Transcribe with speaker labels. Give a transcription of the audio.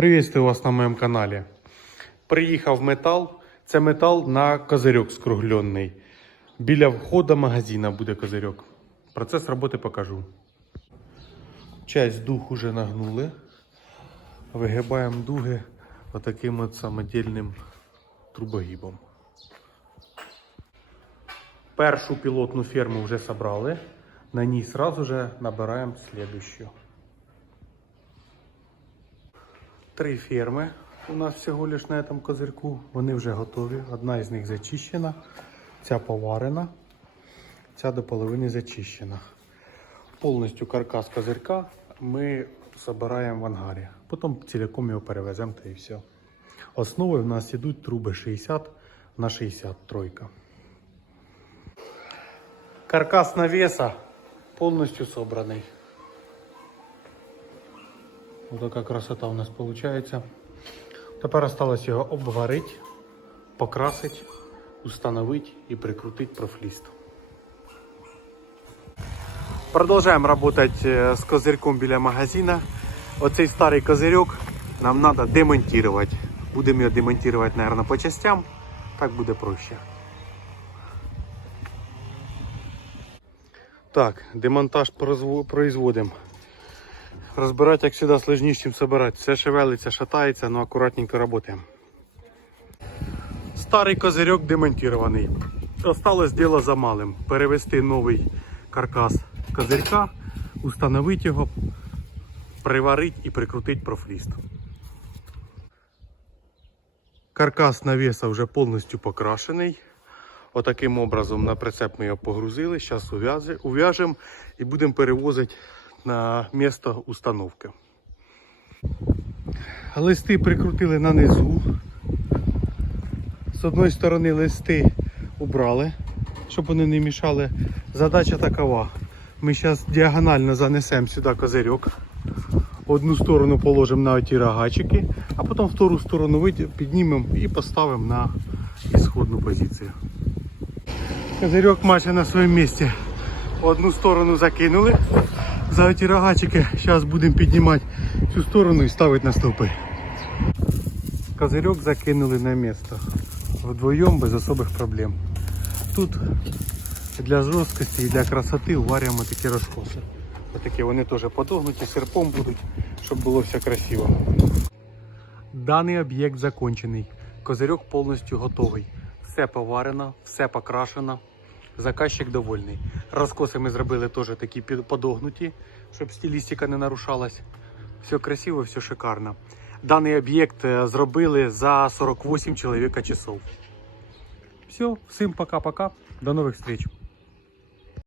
Speaker 1: Приветствую вас на моєму каналі. Приїхав метал. Це метал на козирьок скруглений. Біля входу магазина буде козирьок. Процес роботи покажу. Часть дуг уже нагнули. Вигибаємо дуги отаким от самодільним трубогибом. Першу пілотну ферму вже собрали. На ній сразу же набираємо следующую. Три ферми у нас всього лиш на цьому козирку. Вони вже готові. Одна із них зачищена, ця поварена, ця до половини зачищена. Повністю каркас козирка ми збираємо в ангарі. Потім цілком його перевеземо та і все. Основою в нас йдуть труби 60 на 60 тройка. Каркас навеса повністю собраний. Ось така красота у нас виходить. Тепер осталось його обварити, покрасити, установити і прикрутити профліст. Продовжуємо працювати з козирком біля магазина. Оцей старий козирьок нам треба демонтувати. Будемо його демонтувати, мабуть, по частям. Так буде проще. Так, демонтаж производимо. Розбирати, як завжди, сложніше, ніж збирати. Все шевелиться, шатається, але акуратненько працюємо. Старий козирьок демонтований. Осталось діло за малим. Перевести новий каркас козирька, установити його, приварити і прикрутити профліст. Каркас навіса вже повністю покрашений. Отаким образом на прицеп ми його погрузили. Зараз ув'яжемо і будемо перевозити на місце установки. Листи прикрутили на низу. З одної сторони листи убрали, щоб вони не мішали. Задача такова. Ми зараз діагонально занесемо сюди козирьок. Одну сторону положимо на оті рогачики, а потім втору сторону піднімемо і поставимо на ісходну позицію. Козирьок майже на своєму місці. Одну сторону закинули за оті рогачики. Зараз будемо піднімати цю сторону і ставити на стовпи. Козирьок закинули на місце. Вдвоєм без особих проблем. Тут для жорсткості і для красоти уварюємо такі розкоси. Отакі вони теж подогнуті, серпом будуть, щоб було все красиво. Даний об'єкт закончений. Козирьок повністю готовий. Все поварено, все покрашено. Заказчик довольний. Розкоси ми зробили теж такі подогнуті, щоб стилістика не нарушалась. Все красиво, все шикарно. Даний об'єкт е, зробили за 48 чоловіка часов. Все, всім пока-пока. До нових встреч.